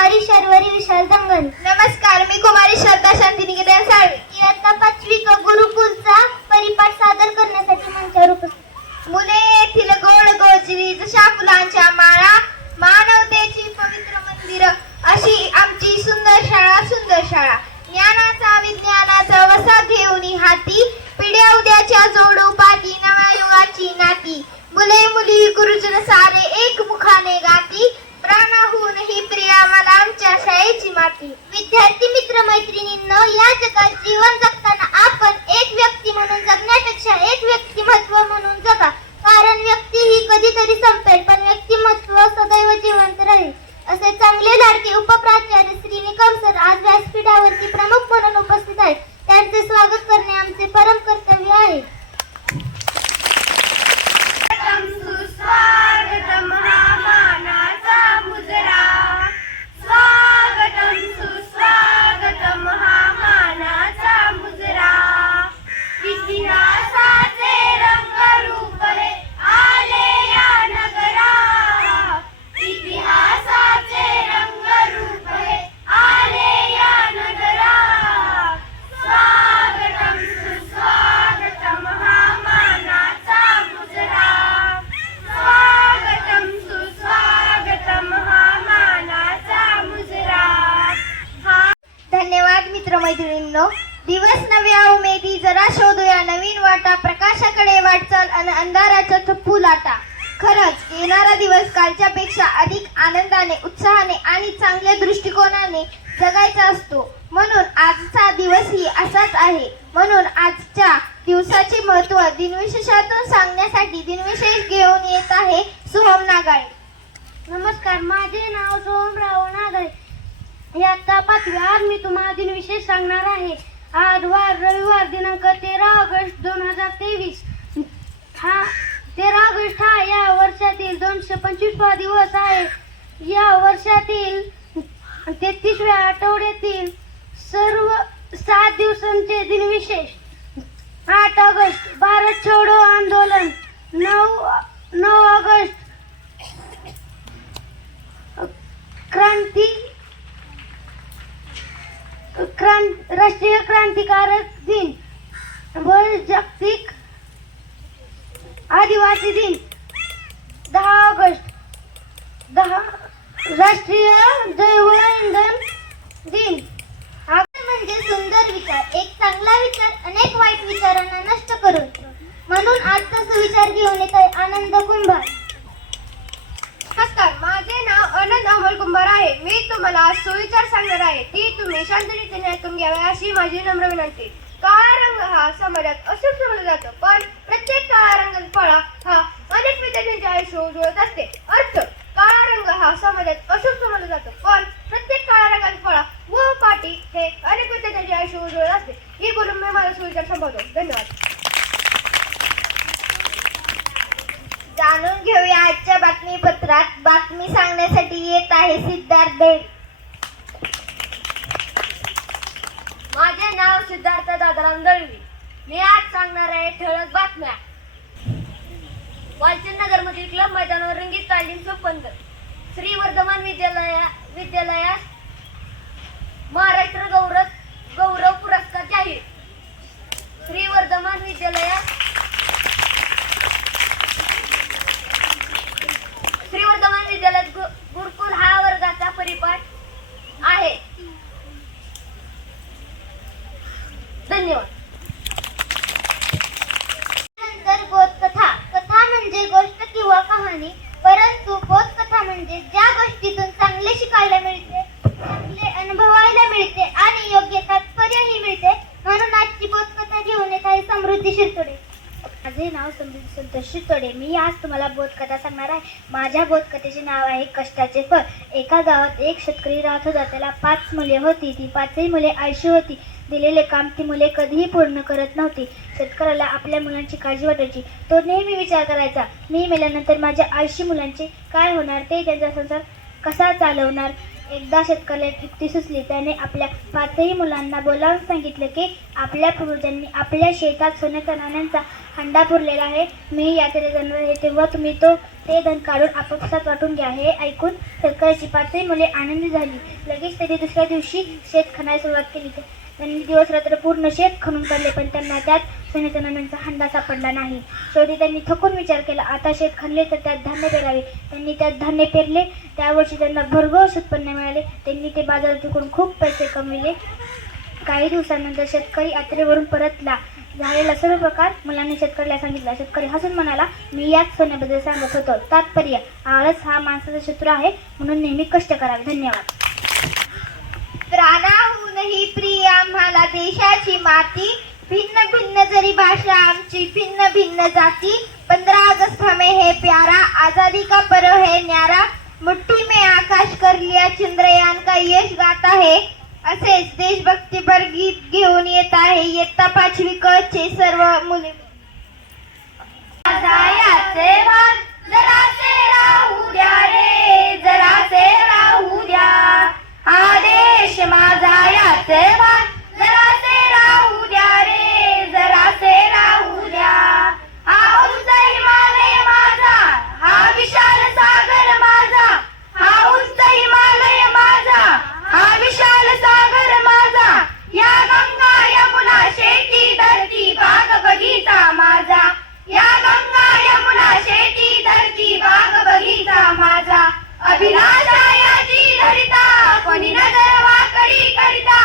कुमारी शर्वरी विशाल दंगल. नमस्कार, मी कुमारी श्रद्धा शांतिनिकेतन साळवे. इयत्ता 5वी गुरुकुलचा परिपाठ सादर करण्यासाठी मंचावर उपस्थित. मुले येथील गोड गोजरी जशा फुलांच्या माळा, मानवतेची पवित्र मंदिर अशी आमची सुंदर शाळा. ज्ञानाचा विज्ञानाचा वसा घेऊन हाती, पिढ्या उद्याच्या जोडू पाठी नव्या युगाची नाती. मुले मुली गुरुजन सारे एक मुखाने गाती, प्राणाहून ही प्रिया मला आमच्या शाळेची माती. विद्यार्थी मित्र मैत्रिणींनो, या जगात जीवन जगताना आपण एक व्यक्ती म्हणून जगण्यापेक्षा एक व्यक्तिमत्व म्हणून जगा. कारण व्यक्ती ही कधीतरी संपेल, पण व्यक्तिमत्व सदैव जिवंत राहील. असे चांगले लाडके उपप्राचार्य श्री निकम सर आज व्यासपीठावरती प्रमुख म्हणून उपस्थित आहेत. त्यांचे स्वागत करणे आमचे परम कर्तव्य आहे. सुस्वागतम हा मानाचा मुजरा, स्वागतम सुस्वागतम हा मानाचा मुजरा. इतिहासाचे रंगरूप हे आले या नगरा, इतिहासाचे रंगरूप हे आले या नगरा. स्वागतम सुस्वागतम हा मानाचा मुजरा, स्वागतम सुस्वागतम हा मानाचा मुजरा. धन्यवाद मित्रमैत्रिणींनो. दिवस नव्या उमेदी, जरा शोधूया नवीन वाटा, प्रकाशाकडे वाटचाल आणि अंधाराच्या थप्पू लाटा. खरंच येणारा दिवस कालच्यापेक्षा अधिक आनंदाने, उत्साहाने आणि चांगल्या दृष्टिकोनाने जगायचा असतो. म्हणून आजचा दिवसही असाच आहे. म्हणून आजच्या दिवसाचे महत्त्व दिनविशेषातून सांगण्यासाठी दिनविशेष घेऊन येत आहे सोहम नागाळे. नमस्कार, माझे नाव सोहमराव नागळे. इयत्ता 5वी. आज मी तुम्हाला दिनविशेष सांगणार आहे. आज वार रविवार दिनांक 13 ऑगस्ट 2023. 13 ऑगस्ट हा या वर्षातील 225वा दिवस आहे. या वर्षातील 33व्या आठवड्यातील सर्व 7 दिवसांचे दिनविशेष. 8 ऑगस्ट भारत छोडो आंदोलन. 9 ऑगस्ट राष्ट्रीय क्रांतिकारक दिन व जागतिक आदिवासी दिन. 10 ऑगस्ट राष्ट्रीय जैवइंधन दिन. म्हणजे सुंदर विचार. एक चांगला विचार अनेक वाईट विचारांना नष्ट करून, म्हणून आजचा सुविचार घेऊन येत आहे आनंद कुंभार. नमस्कार, माझे नाव आनंद अमोल कुंभार आहे. मी तुम्हाला सुविचार सांगणार आहे. ती तुम्ही शांततेने ऐकून घ्यावे अशी माझी नम्र विनंती. काळा रंग हा समाजात अशुभ समजला जातो, पण प्रत्येक काळा रंगाचा फळा हा अनेक विद्यार्थ्यांचे आयुष्य उजळत असते. अर्थ: काळा रंग हा समाजात अशुभ समजला जातो, पण प्रत्येक काळा रंगाचा फळा व पाटी हे अनेक विद्यार्थ्यांचे आयुष्य उजळत असते. ही बोलून मी माझा सुविचार संपवतो. धन्यवाद. जाणून घेऊया आजच्या बातमीपत्रात. बातमी सांगण्यासाठी येत आहे सिद्धार्थ बेड. माझे नाव सिद्धार्थ दादाराम दळवी. मी आज सांगणार आहे ठळक बातम्या. वालचंद मधील क्लब मैदानावर रंगीत तालीम संपन्न. श्री वर्धमान विद्यालयास महाराष्ट्र गौरव पुरस्कार जाहीर. श्री वर्धमान विद्यालयात गुरुकुल हा वर्गाचा परिपाठ आहे. धन्यवाद. नंतर बोधकथा. कथा म्हणजे गोष्ट किंवा कहाणी, परंतु बोधकथा म्हणजे ज्या गोष्टीतून चांगले शिकायला मिळते, चांगले अनुभवायला मिळते आणि योग्य तात्पर्यही मिळते. म्हणून आजची बोधकथा घेऊन येत आहे समृद्धी शिरतोडे. माझे नाव समृद्धी संतोष शिरतोडे. मी आज तुम्हाला बोधकथा सांगणार आहे. माझ्या बोधकथेचे नाव आहे कष्टाचे फळ. एका गावात एक शेतकरी राहत होता. त्याला 5 मुले होती. ती 5ही मुले आळशी होती. दिलेले काम ती मुले कधीही पूर्ण करत नव्हती. शेतकऱ्याला आपल्या मुलांची काळजी वाटायची. तो नेहमी विचार करायचा, मी मेल्यानंतर माझ्या आळशी मुलांचे काय होणार, ते त्यांचा संसार कसा चालवणार. एकदा शेतकऱ्याला एक युक्ती सुचली. त्याने आपल्या 5ही मुलांना बोलावून सांगितले की आपल्या पूर्वजांनी आपल्या शेतात सोन्याच्या नाण्यांचा हंडा पुरलेला आहे. मी यात्रेत जाणार आहे, तेव्हा तुम्ही ते धन काढून आपापसात वाटून घ्या. हे ऐकून शेतकऱ्याची 5ही मुले आनंदी झाली. लगेच त्यांनी दुसऱ्या दिवशी शेत खणायला सुरुवात केली. त्यांनी दिवस रात्र पूर्ण शेत खणून काढले, पण त्यांना त्यात सोन्याच्या नाण्यांचा हंडा सापडला नाही. शेवटी त्यांनी थकून विचार केला, आता शेत खणले तर त्यात धान्य पेरावे. त्यांनी त्यात धान्य पेरले. त्यावर्षी त्यांना भरघोस उत्पन्न मिळाले. त्यांनी ते बाजारात विकून खूप पैसे कमविले. काही दिवसांनंतर शेतकरी यात्रेवरून परतला. झालेला सर्व प्रकार मुलांनी शेतकऱ्याला सांगितला. शेतकरी हसून म्हणाला, मी याच सोन्याबद्दल सांगत होतो. तात्पर्य, आळस हा माणसाचा शत्रू आहे, म्हणून नेहमी कष्ट करावे. धन्यवाद. प्राणाहूनही प्रिय आम्हाला देशाची माती, भिन्न भिन्न जरी भाषा आमची, भिन्न भिन्न जाती, 15 अगस्त हमें है प्यारा, आजादी का पर्व है न्यारा, मुट्ठी में आकाश कर लिया चंद्रयान का यश गाता है. असेच देशभक्तीपर गीत घेऊन येत आहे इयत्ता 5वी क चे सर्व मुले. जरासे राहू द्या रे, जरासे राहू द्या. आदेश माझा याचे भान, जरासे राहू द्या रे, जरासे राहू द्या. हा उंच हिमालय माझा, हा विशाल सागर माझा, हा उंच हिमालय माझा, हा विशाल सागर माझा. या गंगा यमुना शेती धरती बाग बगीचा माझा, या गंगा यमुना शेती धरती बाग बगीचा माझा. अभिलाषा याची धरिता कोणी नजर वाकडी करिता,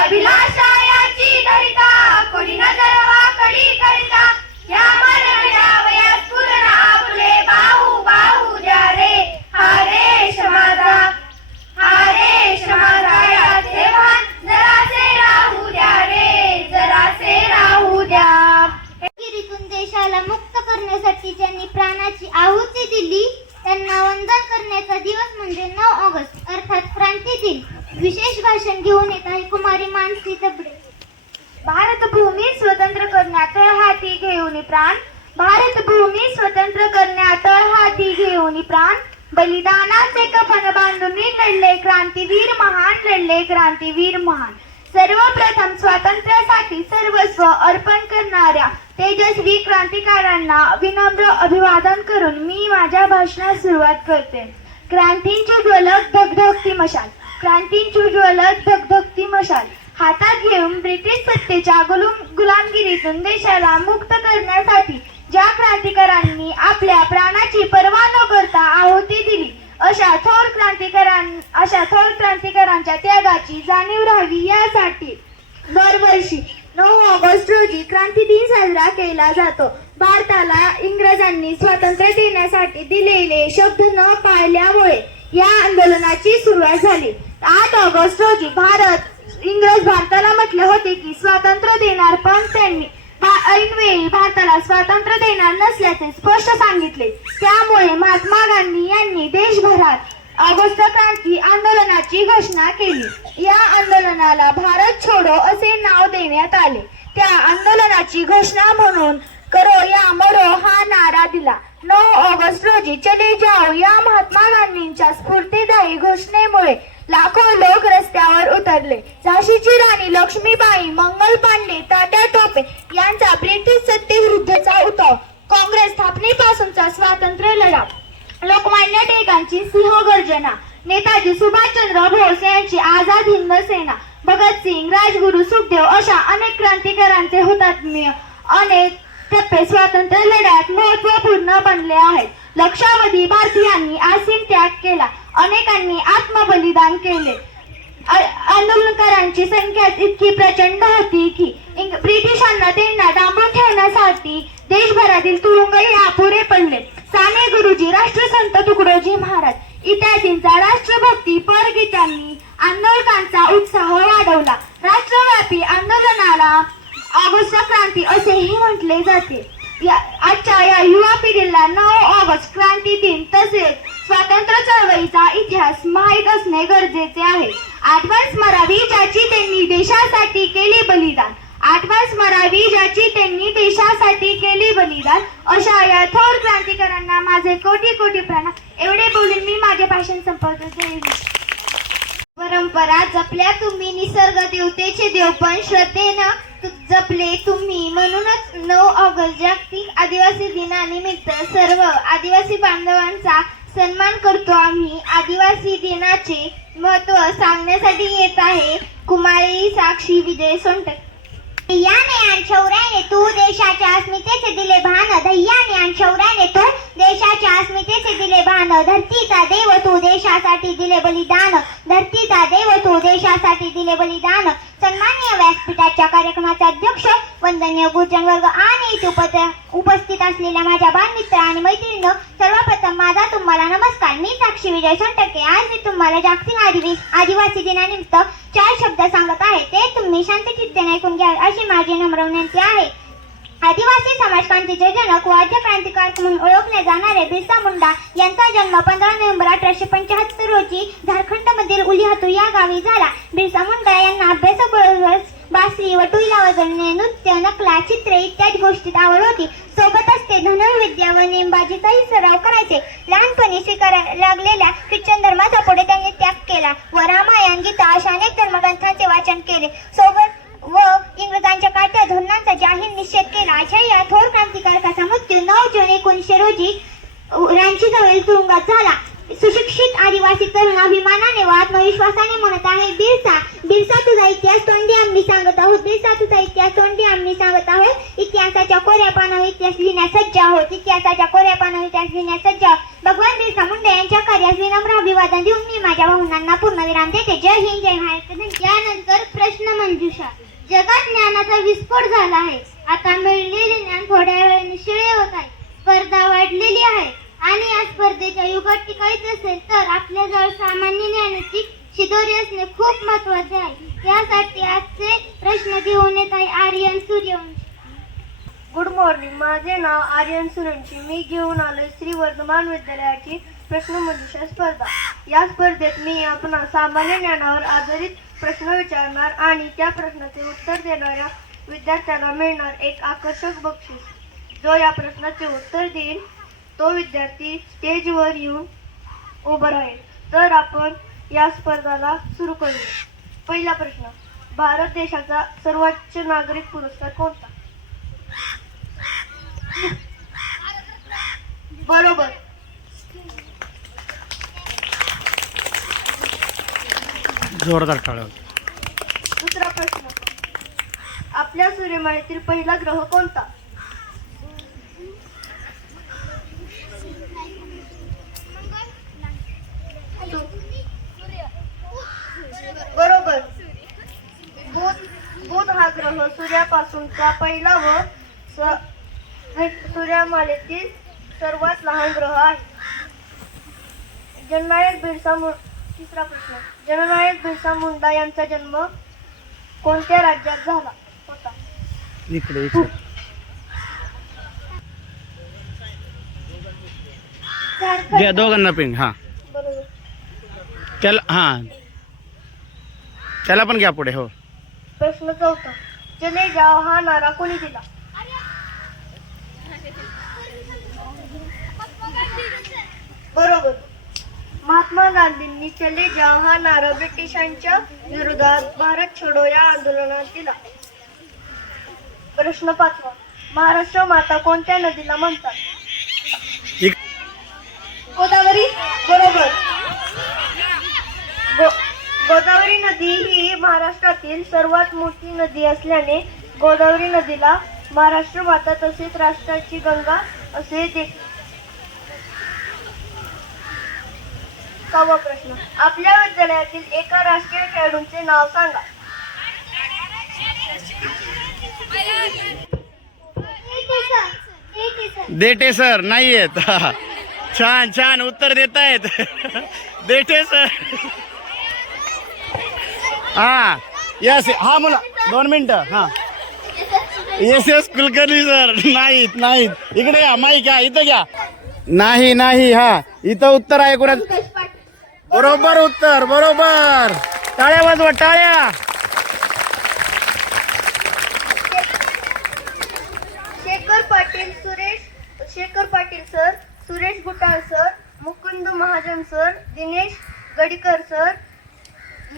अभिलाषा याची धरिता कोणी नजर वाकडी करिता. या मरणाच्या वयात पूर्ण आपले बाहू बाहू द्या रे. हा देश माझा, हा देश माझा याचे भान, जरासे राहू द्या रे, जरासे राहू द्या. गिरीतून देशाला मुक्त करण्यासाठी ज्यांनी प्राणाची आहुती दिली त्यांना वंदन करण्याचा दिवस म्हणजे 9 ऑगस्ट अर्थात क्रांती दिन. विशेष भाषण घेऊन येत आहे कुमारी मानसी तबडे. भारतभूमी स्वतंत्र करण्यात हाती घेऊन प्राण, भारतभूमी स्वतंत्र करण्यात हाती घेऊन प्राण, बलिदानाचे कफन बांधून लढले क्रांतीवीर महान, लढले क्रांतीवीर महान. सर्वप्रथम स्वातंत्र्यासाठी सर्वस्व अर्पण करणाऱ्या तेजस्वी क्रांतिकारांना विनम्र अभिवादन करून मी माझ्या भाषणास सुरुवात करते. क्रांतींची ज्वलक धगधगती मशाल, क्रांतींची ज्वलक धगधगती मशाल हातात घेऊन ब्रिटिश सत्तेच्या गुलामगिरीतून देशाला मुक्त करण्यासाठी ज्या क्रांतिकारांनी आपल्या प्राणाची पर्वा न करता आहुती दिली, अशा थोर क्रांतिकारांच्या त्यागाची जाणीव राहावी यासाठी दरवर्षी 9 ऑगस्ट रोजी क्रांती दिन साजरा केला जातो. भारताला इंग्रजांनी स्वातंत्र्य देण्यासाठी दिलेले शब्द न पाळल्यामुळे या आंदोलनाची सुरुवात झाली. 8 ऑगस्ट रोजी इंग्रज भारताला म्हटले होते की स्वातंत्र्य देणार, पण त्यांनी ऐनवेळी भारताला स्वातंत्र्य देणार नसल्याचे स्पष्ट सांगितले. त्यामुळे महात्मा गांधी यांनी देशभरात ऑगस्ट क्रांती आंदोलनाची घोषणा केली. या आंदोलनाला भारत छोडो असे नाव देण्यात आले. त्या आंदोलनाची घोषणा म्हणून करो या मरो हा नारा दिला. 9 ऑगस्ट रोजी चले जाओ या महात्मा गांधींच्या स्फूर्तिदायी घोषणेमुळे लाखो लोक रस्त्यावर उतरले. झाशीची राणी लक्ष्मीबाई, मंगल पांडे, तात्या टोपे यांचा ब्रिटिश सत्तेविरुद्धचा उठाव, काँग्रेस स्थापनेपासूनचा स्वातंत्र्य लढा, लोकमान्य टिळकांची सिंहगर्जना, नेताजी सुभाषचंद्र बोस यांची आझाद हिंद सेना, भगतसिंग, राजगुरू, सुखदेव अशा अनेक क्रांतिकारांचे हुतात्म्य अनेक टप्पे स्वातंत्र्य लढ्यात महत्वपूर्ण बनले आहेत. लक्षावधी भारतीयांनी असीम त्याग केला, अनेकांनी आत्मबलिदान केले. आंदोलनकारांची संख्या इतकी प्रचंड होती की ब्रिटिशांना त्यांना डांबून ठेवण्यासाठी देशभरातील तुरुंगही अपुरे पडले. साने गुरुजी, राष्ट्रसंत तुकडोजी महाराज इत्यादींचा राष्ट्रभक्ती परगीतांनी आंदोलकांचा उत्साह वाढवला. राष्ट्रव्यापी आंदोलनाला ऑगस्ट क्रांती असेही म्हटले जाते. आजच्या या युवा पिढीला 9 ऑगस्ट क्रांती दिन तसेच स्वातंत्र्य चळवळीचा इतिहास माहीत असणे गरजेचे आहे. आठवण स्मरावी ज्याची त्यांनी देशासाठी केले बलिदान, आठवण स्मरावी ज्याची त्यांनी देशासाठी केले बलिदान. अशा या थोर क्रांतिकारांना माझे कोटी कोटी प्रणाम. एवढे बोलून मी माझे भाषण संपवतो. जय हिंद. परंपरा जपल्या तुम्ही, निसर्ग देवतेचे देवपण श्रद्धेनं जपले तुम्ही. म्हणूनच 9 ऑगस्ट जागतिक आदिवासी दिनानिमित्त सर्व आदिवासी बांधवांचा सन्मान करतो आम्ही. आदिवासी दिनाचे महत्त्व सांगण्यासाठी येत आहे कुमारी साक्षी विजय सोनटके. धैर्याने आणि शौर्याने तू देशाच्या अस्मितेचे दिले भान. धैर्याने आणि शौर्याने तू देशाच्या अस्मितेचे दिले भान. धरतीचा देव तू देशासाठी दिले बलिदान. धरतीचा देव तू देशासाठी दिले बलिदान. सन्माननीय व्यासपीठाच्या कार्यक्रमाचे अध्यक्ष, वंदनीय गुरुजन वर्ग आणि इथे उपस्थित असलेल्या माझ्या बालमित्र आणि मैत्रिणींनो, सर्वप्रथम माझा तुम्हाला नमस्कार. मी साक्षी विजय सोनटके. आज मी तुम्हाला जागतिक आदिवासी दिनानिमित्त 4 शब्द सांगत आहे. ते तुम्ही शांतचित्तेने ऐकून घ्या अशी माझी नम्र विनंती आहे. आदिवासी समाज क्रांतीचे जनक व आद्य क्रांतिकारक म्हणून ओळखले जाणारे बिरसा मुंडा यांचा जन्म 15 नोव्हेंबर 1875 रोजी झारखंडमधील उलिहातू या गावी झाला. बिरसा मुंडा यांना अभ्यासाबरोबरच बासरी व टुईला वाजवणे, नृत्य, नकला, चित्रे इत्यादी गोष्टीत आवड होती. सोबतच ते धनुर्विद्या व नेमबाजीचाही सराव करायचे. लहानपणी स्वीकारायला लागलेल्या ख्रिश्चन धर्माचा पुढे त्यांनी त्याग केला व रामायण, गीता अशा अनेक धर्मग्रंथांचे वाचन केले. सोबत व इंग्रजांच्या काट्या धोरणांचा जाहीर निषेध केला. अशा या थोर क्रांतिकारकाचा मृत्यू 9 जून 1900 रोजी रांची जवळील तुरुंगात झाला. सुशिक्षित आदिवासी तरुण अभिमानाने व आत्मविश्वासाने म्हणत आहे, बिरसा तुझा इतिहास तोंडी आम्ही सांगत आहोत. बिरसा तुझा इतिहास तोंडी आम्ही सांगत आहोत. इतिहासाच्या कोऱ्या पानावर इतिहास लिहिण्यास सज्ज आहोत. इतिहासाच्या कोऱ्या पानावर इतिहास लिहिण्यास सज्ज आहोत. भगवान बिरसा मुंडा यांच्या कार्यास विनम्र अभिवादन देऊन मी माझ्या भावनांना पूर्णविराम देते. जय हिंद, जय महाराष्ट्र. यानंतर प्रश्न मंजुषा. जगात ज्ञानाचा विस्फोट झाला आहे. आता मिळलेले ज्ञान थोड्या वेळाने शिळे होत आहे. स्पर्धा वाढलेली आहे आणि या स्पर्धेच्या युगात टिकायचे असेल तर आपल्याजवळ सामान्य ज्ञानाची शिदोरी असणे खूप महत्वाचे आहे. यासाठी आजचे प्रश्न घेऊन येत आहे आर्यन सूर्यवंशी. Good morning. माझे नाव आर्यन सूर्यवंशी. मी घेऊन आलोय श्री वर्धमान विद्यालयाची प्रश्नमंजुषा स्पर्धा. या स्पर्धेत मी आपणा सामान्य ज्ञानावर आधारित प्रश्न विचारणार आणि त्या प्रश्नाचे उत्तर देणाऱ्या विद्यार्थ्याला मिळणार एक आकर्षक बक्षीस. जो या प्रश्नाचे उत्तर देईल तो विद्यार्थी स्टेजवर येऊन उभा राहील. तर आपण या स्पर्धाला सुरू करूया. पहिला प्रश्न. भारत देशाचा सर्वोच्च नागरिक पुरस्कार कोणता? बरोबर. जोरदार टाळ्या. दुसरा प्रश्न. आपल्या सूर्यमालेतील पहिला ग्रह कोणता? बरोबर. बुध हा ग्रह सूर्यापासूनचा पहिला व सूर्यमालेतील सर्वात लहान ग्रह आहे. तिसरा प्रश्न. जननायक बिरसा मुंडा यांचा जन्म कोणत्या राज्यात झाला होता? इकडे घ्या दोघांना पिंग. हा बरोबर. त्याला पण घ्या पुढे. हो. प्रश्न चौथा. चले जाओ हा नारा कोणी दिला? बरोबर. महात्मा गांधींनी चले जाओ हा नारा ब्रिटिशांच्या विरोधात भारत छोडो या आंदोलनात दिला. प्रश्न पाचवा. महाराष्ट्र माता कोणत्या नदीला म्हणतात? गोदावरी. बरोबर. गोदावरी नदी ही महाराष्ट्रातील सर्वात मोठी नदी असल्याने गोदावरी नदीला महाराष्ट्र माता तसेच राष्ट्राची गंगा असे देखील. 6वा प्रश्न. आपल्या विद्यालयातील एका राष्ट्रीय खेळाडूंचे नाव सांगा. देठे सर नाही येत. छान छान उत्तर देत आहेत. देठे सर. हा यस. हा मुला 2 मिनिटं. हा एस कुलकर्णी सर. नाहीत. इकडे या. माईक घ्या. इथं घ्या. नाही. हा इथं उत्तर आहे कोणाचं? बरोबर उत्तर. बरोबर. टाळ्या वाजवा. टाळ्या. Shekhar Patil sir, Suresh Gutal sir, Mukund Mahajan sir, Dinesh Gadikar sir,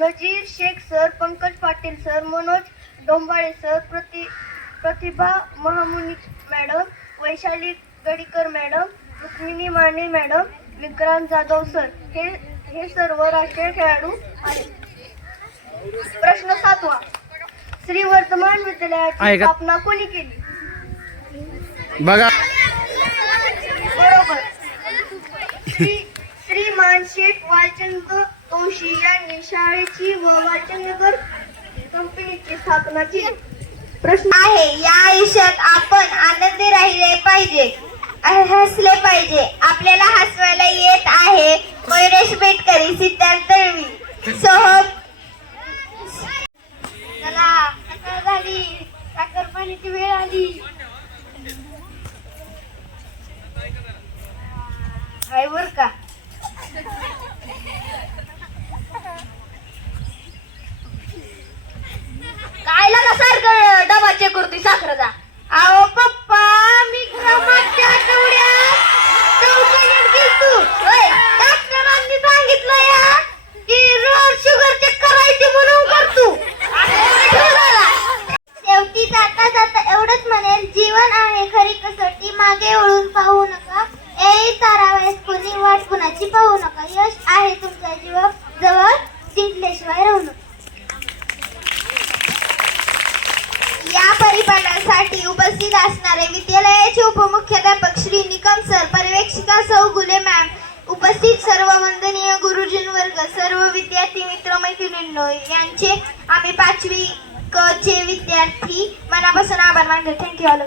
Nazir Shaikh sir, Pankaj Patil sir, Manoj Dombale sir, Pratibha Mahamuni madam, Vaishali Gadikar madam, Rukmini Mane madam, Vikrant Jadhav sir हे सर्व राष्ट्रीय खेळाडू आहेत. प्रश्न 7वा. श्री वर्धमान विद्यालयाची स्थापना कोणी केली? बघा. बरोबर. श्रीमान शेठ वालचंद तोशी यांनी शाळेची व वाचनगर कंपनीची स्थापना केली. प्रश्न आहे, या आयुष्यात आपण आनंदी राहिले पाहिजे, हसले पाहिजे. आपल्याला हसवायला येत आहे. मयुरेश बेटकरी, सिद्धार्थ तळवी, सोहम. चला सकाळ झाली, साखर पाण्याची वेळ आली. आहे बर का? काय लागा सारखं डबा चेक करतोय साखरेचा? अहो पप्पा, मी मागच्या आठवड्यात दवाखान्यात गेलतो. डॉक्टरांनी सांगितलं या की रोज शुगर चेक करायची म्हणून करतो. शेवटी जाता जाता एवढंच म्हणेल, जीवन आहे खरी कसोटी, मागे वळून पाहू नका. ए तारावयास कोणी वाट कुणाची पाहू नका. यश आहे तुमच्या जवळ, जिंकल्याशिवाय राहू नका. या परिपालनासाठी उपस्थित असणारे विद्यालयाचे उपमुख्याध्यापक श्री निकम सर, पर्यवेक्षिका सौ गुले मॅम, उपस्थित सर्व वंदनीय गुरुजन वर्ग, सर्व विद्यार्थी मित्र मैत्रिणींनो, यांचे आम्ही 5वी क चे विद्यार्थी मनापासून आभार मानतो. Thank you all.